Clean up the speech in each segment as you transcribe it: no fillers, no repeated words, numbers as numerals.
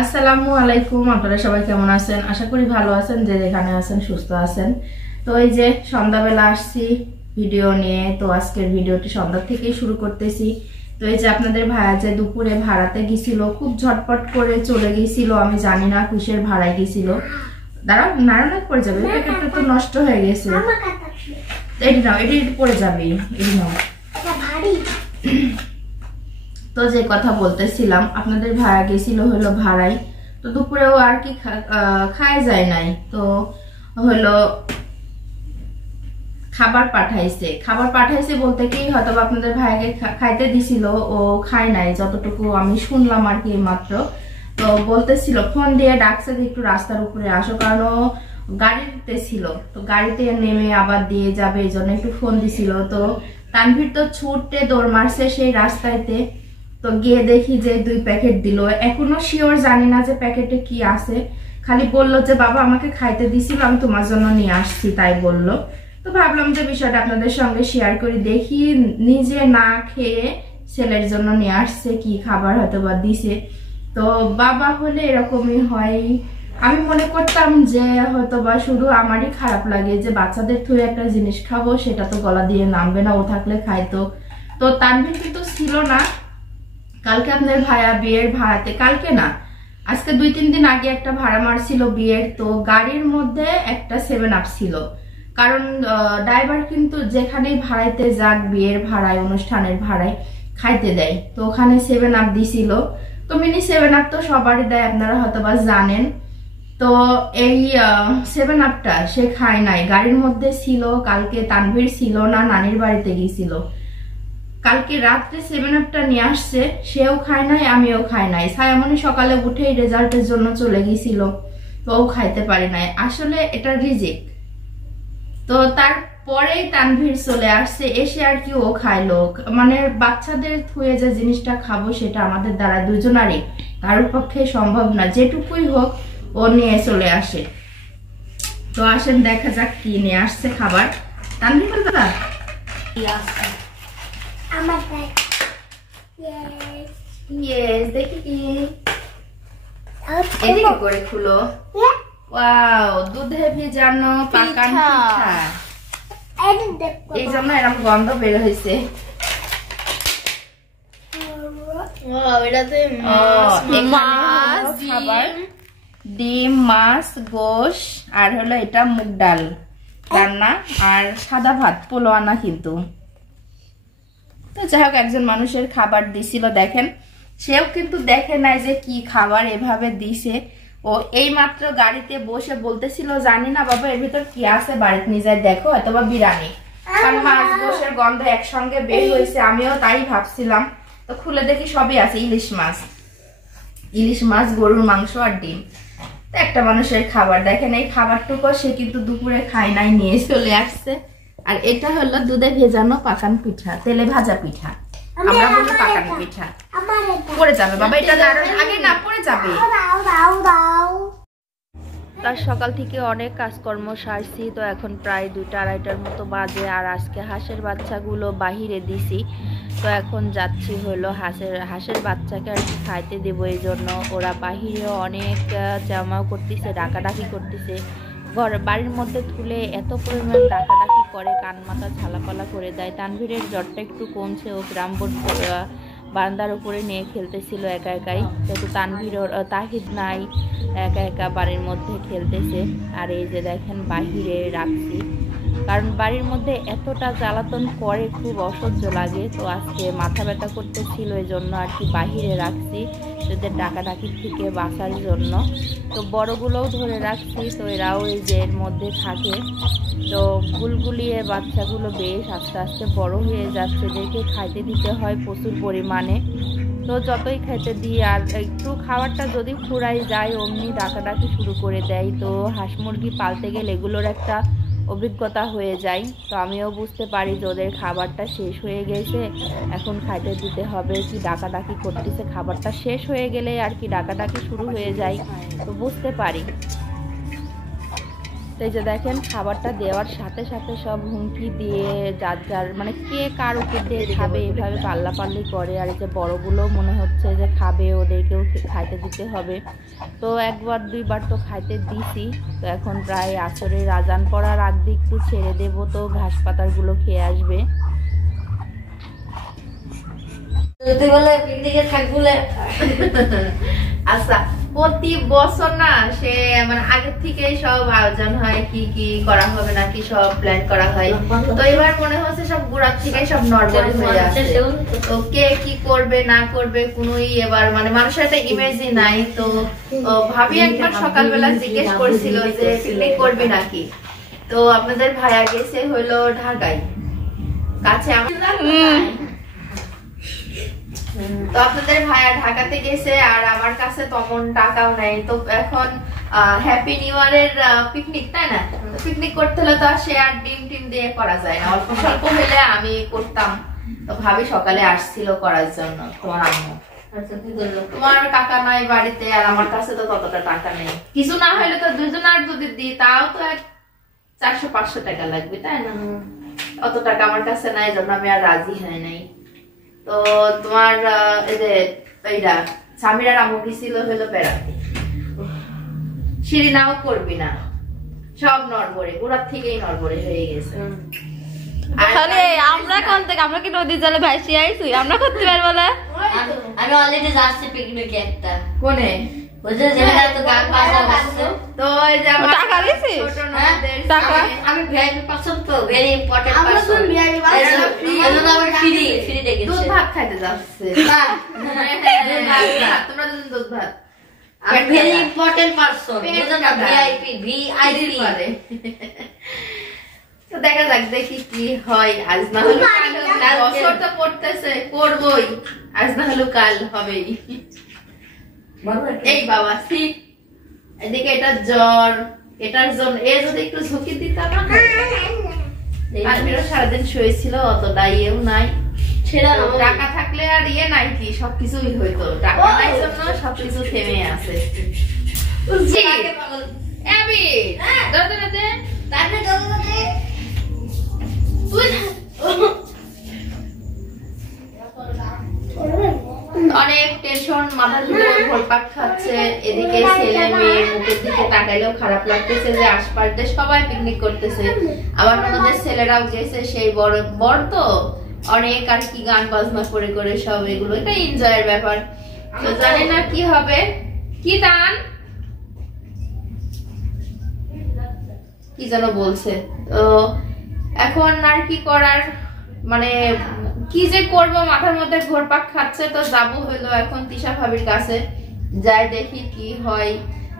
আসসালামু আলাইকুম। আপনারা সবাই কেমন আছেন? আশা করি ভালো আছেন, যে যেখানে আছেন সুস্থ আছেন। তো এই যে সন্ধ্যাবেলা আসছি ভিডিও নিয়ে। তো আজকের ভিডিওটি সন্ধ্যা থেকেই শুরু করতেছি। তো এই যে আপনাদের ভাইয়া যে দুপুরে ভাড়াতে গেছিল, খুব ঝটপট করে চলে গেছিল। আমি জানি না কিসের ভাড়ায় গেছিল। দাঁড়াও, নাড়ানাড় পড়ে যাবে, প্যাকেটটা তো নষ্ট হয়ে গেছে। এটি নাও, এটি পড়ে যাবে, এটি নাও। তো যে কথা বলতেছিলাম, আপনাদের ভাড়া গেছিল হলো ভাড়াই। তো দুপুরেও আর কি খায় যায় নাই, তো হলো খাবার পাঠাইছে বলতে কি হয়তো আপনাদের ভাইকে খাইতে দিছিল, ও খায় নাই যতটুকু আমি শুনলাম আর কি মাত্র। তো বলতেছিল, ফোন দিয়ে ডাকছে যে একটু রাস্তার উপরে আসো, কারণ ও গাড়িতে ছিল, তো গাড়িতে নেমে আবার দিয়ে যাবে, এই জন্য একটু ফোন দিছিল। তো তানভীর তো ছুটে দৌড় মারছে সেই রাস্তাতে। তো গিয়ে দেখি যে 2 প্যাকেট দিল। এখনো শিওর জানি না যে প্যাকেটে কি আছে, খালি বললো যে বাবা আমাকে খাইতে দিছিল, আমি তোমার জন্য নিয়ে আসছি, তাই বললো। তো ভাবলাম যে বিষয়টা আপনাদের সঙ্গে শেয়ার করি, দেখি নিজে না খেয়ে ছেলের জন্য নিয়ে আসছে, কি খাবার হয়তো বা দিছে। তো বাবা হলে এরকমই হয়। আমি মনে করতাম যে হয়তো বা শুধু আমারই খারাপ লাগে যে বাচ্চাদের থুয়ে একটা জিনিস খাবো, সেটা তো গলা দিয়ে নামবে না, ও থাকলে খাইতো। তো তানভীর কিন্তু ছিল না। কালকে আপনাদের ভাইয়া বিয়ের ভাড়াতে, কালকে না আজকে 2-3 দিন আগে একটা ভাড়া মারছিল বিয়ের। তো গাড়ির মধ্যে একটা 7 আপ ছিল, কারণ ড্রাইভার কিন্তু যেখানেই ভাড়াইতে যাক, বিয়ের ভাড়ায় অনুষ্ঠানের ভাড়ায় খাইতে দেয়, তো ওখানে 7 আপ দিছিল। তো মিনি 7 আপ তো সবারই দেয়, আপনারা হয়তো বা জানেন। তো এই 7 আপটা সে খায় নাই, গাড়ির মধ্যে ছিল। কালকে তানভীর ছিল না, নানির বাড়িতে গিয়েছিল। কালকে রাত্রে 7 আপটা নিয়ে আসছে, সেও খায় নাই, আমিও খাই নাই। সায়ামনি সকালে উঠেই রেজাল্টের জন্য চলে গিয়েছিল, তো ও খাইতে পারে নাই। আসলে এটা রিজেক্ট। তো তারপরেই তানভীর চলে আসছে, এসে আর কি ও খাইলো। মানে বাচ্চাদের থুয়ে যে জিনিসটা খাবো, সেটা আমাদের দ্বারা দুজনারই কারোর পক্ষে সম্ভব না, যেটুকুই হোক ও নিয়ে চলে আসে। তো আসেন দেখা যাক কি নিয়ে আসছে খাবার। তানভীর বলবা আমার ব্যাগ। ইয়েস, দেখি কি এদিকে করে খুলো। ওয়াও, দুধে ভিজানো পাকান পিঠা। এই জন্য এরকম গন্ধ বের হয়েছে। খাবার ডিম, মাছ, গোশ, আর হলো এটা মুগ ডাল রান্না, আর সাদা ভাত, পোলো আনা কিন্তু। তো যাই হোক, একজন মানুষের খাবার দিছিল, দেখেন সেও কিন্তু দেখে নাই যে কি খাবার এভাবে দিছে। ও এই মাত্র গাড়িতে বসে বলতেছিল, জানি না বাবা এর ভিতর কি আছে, বাড়িতে নিয়ে যায় দেখো, অথবা বিরিয়ানি, কারণ মাছ গোশের গন্ধ একসঙ্গে বের হয়েছে। আমিও তাই ভাবছিলাম। তো খুলে দেখি সবই আছে, ইলিশ মাছ, গরুর মাংস আর ডিম। তো একটা মানুষের খাবার, দেখেন এই খাবারটুকু সে কিন্তু দুপুরে খায় নাই, নিয়ে চলে আসছে। আর এটা হলো দুধে ভেজানো পাকান পিঠা, তেলে ভাজা পিঠা, আমরা বলি পাকান পিঠা। পড়ে যাবে বাবা, এটা আগে না পড়ে যাবে। তার সকাল থেকে অনেক কাজকর্ম সারছি, তো এখন প্রায় 2টা-2:30টার মতো বাজে। আর আজকে হাঁসের বাচ্চাগুলো বাহিরে দিছি, তো এখন যাচ্ছি হলো হাঁসের বাচ্চাকে আর কি খাইতে দেবো। এই জন্য ওরা বাহিরেও অনেক জামাও করতেছে, ডাকাডাকি করতেছে। বাড়ির মধ্যে তুলে এত পরিমাণ ডাকাডাকি করে, কান মাথা ঝালাপালা করে দেয়। তানভীরের জ্বরটা একটু কমছে, ও গ্রামবোর্ড বারান্দার উপরে নিয়ে খেলতেছিল একা একাই। যেহেতু তাহিদ নাই, একা একা বাড়ির মধ্যে খেলতেছে। আর এই যে দেখেন বাহিরে রাখছি, কারণ বাড়ির মধ্যে এতটা জ্বালাতন করে, খুব অসহ্য লাগে। তো আজকে মাথা ব্যথা করতেছিল, এই জন্য আর কি বাহিরে রাখছি, এদের ডাকাডাকির থেকে বাঁচার জন্য। তো বড়গুলোও ধরে রাখছি, তো এরাও এই যে এর মধ্যে থাকে। তো গুলগুলিয়ে বাচ্চাগুলো বেশ আস্তে আস্তে বড় হয়ে যাচ্ছে, দেখে খাইতে দিতে হয় প্রচুর পরিমাণে। তো যতই খেতে দিই, আর একটু খাবারটা যদি ফুরাই যায় অমনি ডাকাডাকি শুরু করে দেয়। তো হাঁস মুরগি পালতে গেলে এগুলোর একটা অভিজ্ঞতা হয়ে যায়। তো আমিও বুঝতে পারি যে ওদের খাবারটা শেষ হয়ে গেছে, এখন খাইতে দিতে হবে, কি ডাকাডাকি করতেছে। খাবারটা শেষ হয়ে গেলে আর কি ডাকাডাকি শুরু হয়ে যায়, তো বুঝতে পারি। তো এই যে দেখেন খাবারটা দেওয়ার সাথে সাথে সব হুমকি দিয়ে যার যার মানে কে কার উপর দিয়ে খাবে এভাবে পাল্লাপাল্লি করে। আর এই যে বড়গুলো মনে হচ্ছে যে খাবে, ওদেরকেও খাইতে দিতে হবে। তো একবার দুইবার তো খাইতে দিছি। তো এখন প্রায় আসরের আজান পড়ার আগ দিয়ে একটু ছেড়ে দেবো, তো ঘাস পাতারগুলো খেয়ে আসবে। আচ্ছা, প্রতি বছর না সে মানে আগের থেকেই সব আয়োজন হয়, কি কি করা হবে না কি সব প্ল্যান করা হয়। তো এবার মনে হচ্ছে সব গোড়ার থেকে সব নরমাল হয়ে আছে। তো কে কি করবে না করবে কোনোই এবার মানে মানুষের একটা ইমেজই নাই। তো ভাবি একবার সকালবেলা জিজ্ঞেস করেছিল যে পিকনিক করবি নাকি। তো আপনাদের ভাইয়া গেছে হইলো ঢাকায়, কাছে আমার। তো আপনাদের ভাইয়া ঢাকাতে গেছে আর আমার কাছে তেমন টাকাও নাই। তো এখন হ্যাপি নিউ ইয়ারের পিকনিক, তাই না? পিকনিক করতে হলে তো আর সে আর ডিম টিম দিয়ে করা যায় না, অল্প স্বল্প হলে আমি করতাম। তো ভাবি সকালে আসছিল করার জন্য তোমার আম্মু। তোমার কাকা নাই বাড়িতে আর আমার কাছে তো ততটা টাকা নেই। কিছু না হলে তো দুজনের যদি দিই তাও তো 400-500 টাকা লাগবে, তাই না? অত টাকা আমার কাছে নাই, জন্য আমি আর রাজি হয় নাই। তো তোমার এই যে এইটা সামিরার আম্মু গেছিল হলো বেড়াতে। সিঁড়ি নাও করবি না, সব নড়বড়ে গোড়ার থেকেই নড়বড়ে হয়ে গেছে। আমরা কোন থেকে, আমরা কি নদীর জলে ভাসি আইছি? আমরা করতে পারবো না। আমি অলরেডি যাচ্ছি পিকনিকে একটা। কোনে? বুঝে যেটা তো গান বাজা হচ্ছে। তো এই যে আমরা টাকা দিছিস? ছোট নদের টাকা আমি ভিআইপি পারসন, তো ভেরি ইম্পর্টেন্ট পারসন। আমি ফ্রি দেখেছি। দুধ ভাত খাইতে যাচ্ছে। তোমরা দুজন দুধ ভাত। আমি ভেরি ইম্পর্টেন্ট পারসন, বুঝেন না? ভিআইপি পারে। তো দেখা যাক দেখি কি হয়। আজ না হলো কাল, বছর তো পড়তেছে, করবই। আজ না হলো কাল হবেই। এই বাবা ঠিক এদিকে এটা জ্বর, এটার জন্য এ যদি একটু ঝুঁকি দিতাম না। আমিও সারাদিন শুয়েছিল, অতটা ইয়েও নাই। টাকা থাকলে আর ইয়ে নাই কি, সবকিছুই হইতো। টাকা নাই জন্য সবকিছু থেমে আছে। অনেক টেনশন, মাথার ভিতরে ঘুরপাক খাচ্ছে। এদিকে ছেলে মেয়ে মুখের দিকে তাকাইলেও খারাপ লাগতেছে যে আশপাশে সবাই পিকনিক করতেছে। আবার ননদের ছেলেরাও গেছে, সেই বড় তো অনেক আর কি গান বাজনা করে করে সব এগুলো, এটা এনজয়ের ব্যাপার। তো জানি না কি হবে। কি দান কি যেন বলছে। তো এখন আর কি করার, মানে কি যে করব মাথার মধ্যে ঘুরপাক খাচ্ছে। তো যাবো হইলো এখন তিশা ভাবির কাছে, যাই দেখি কি হয়।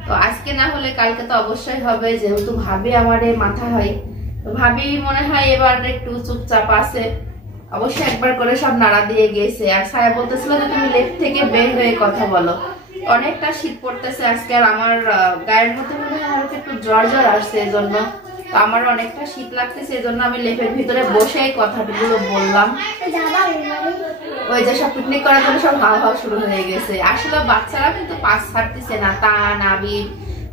তো আজকে না হলে কালকে তো অবশ্যই হবে, যেহেতু ভাবি আমারে মাথা হয়। তো ভাবি মনে হয় এবার একটু চুপচাপ আছে। অবশ্যই একবার করে সব নাড়া দিয়ে গেছে। আর ছায়া বলতেছিল যে তুমি লেফট থেকে বের হয়ে কথা বলো। অনেকটা শীত পড়তেছে আজকে, আর আমার গায়ের মধ্যে মনে হয় আর একটু জ্বর জ্বর আসছে, এজন্য তো আমার অনেকটা শীত লাগতেছে। এজন্য আমি লেপের ভিতরে বসেই কথাগুলো বললাম। ওই যে সব পিকনিক করার জন্য সব হাওয়া হাওয়া শুরু হয়ে গেছে। আসলে বাচ্চারা কিন্তু পাস ছাড়তেছে না। তান আবির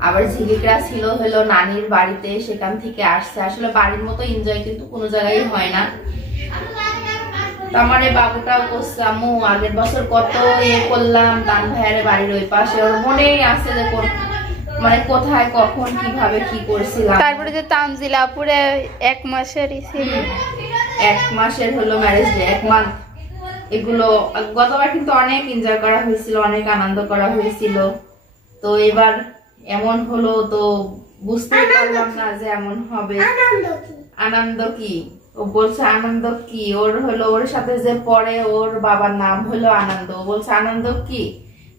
আবার ঝিলিকরা ছিল হলো নানির বাড়িতে, সেখান থেকে আসছে। আসলে বাড়ির মতো এনজয় কিন্তু কোনো জায়গায় হয় না। আমার এই বাবুটাও করছে আম্মু আগের বছর কত ইয়ে করলাম তান ভাইয়ের বাড়ির ওই পাশে, ওর মনেই আছে যে মানে কোথায় কখন কিভাবে কি করছিলাম। তারপরে যে তানজিলা পুরে 1 মাসের ছিল, 1 মাসের হলো ম্যারেজ ডে, 1 মান্থ। এগুলো গতবার কিন্তু অনেক এনজয় করা হয়েছিল, অনেক আনন্দ করা হয়েছিল। তো এবার এমন হলো, তো বুঝতে পারলাম না যে এমন হবে। আনন্দ কি? ও বলছে আনন্দ কি? ওর হলো ওর সাথে যে পড়ে ওর বাবার নাম হলো আনন্দ। ও বলছে আনন্দ কি?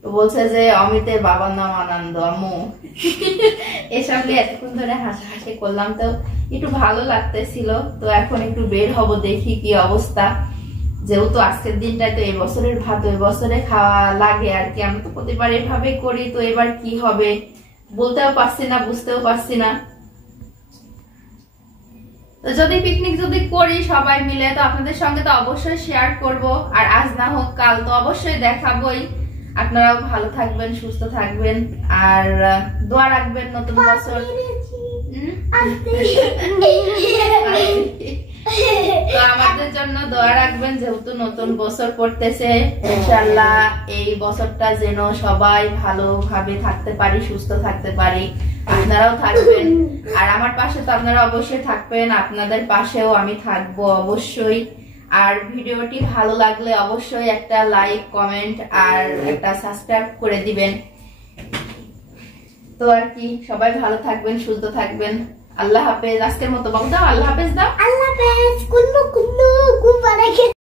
তো বলছে যে অমিতের বাবার নাম আনন্দ। আম্মু এসব নিয়ে এতক্ষণ ধরে হাসাহাসি করলাম, তো একটু ভালো লাগতেছিল। তো এখন একটু বের হব, দেখি কি অবস্থা। যেহেতু আজকের দিনটা তো এই বছরের ভাত ওই বছরে খাওয়া লাগে আর কি, আমরা তো প্রতিবার এভাবে করি। তো এবার কি হবে বলতেও পারছি না, বুঝতেও পারছি না। তো যদি পিকনিক যদি করি সবাই মিলে, তো আপনাদের সঙ্গে তো অবশ্যই শেয়ার করব। আর আজ না হোক কাল তো অবশ্যই দেখাবই। আপনারাও ভালো থাকবেন, সুস্থ থাকবেন, আর দোয়া রাখবেন নতুন বছর। তো আমাদের জন্য দোয়া রাখবেন, যেহেতু নতুন বছর পড়তেছে, ইনশাআল্লাহ এই বছরটা যেন সবাই ভালোভাবে থাকতে পারি, সুস্থ থাকতে পারি। আপনারাও থাকবেন, আর আমার পাশে তো আপনারা অবশ্যই থাকবেন, আপনাদের পাশেও আমি থাকবো অবশ্যই। আর ভিডিওটি ভালো লাগলে অবশ্যই একটা লাইক, কমেন্ট আর একটা সাবস্ক্রাইব করে দিবেন। তো আর কি, সবাই ভালো থাকবেন, সুস্থ থাকবেন। আল্লাহ হাফেজ। আজকের মতো বলতাম আল্লাহ হাফেজ দাও। আল্লাহ হাফেজ। কুল্লু কুল্লু গুড বানাই।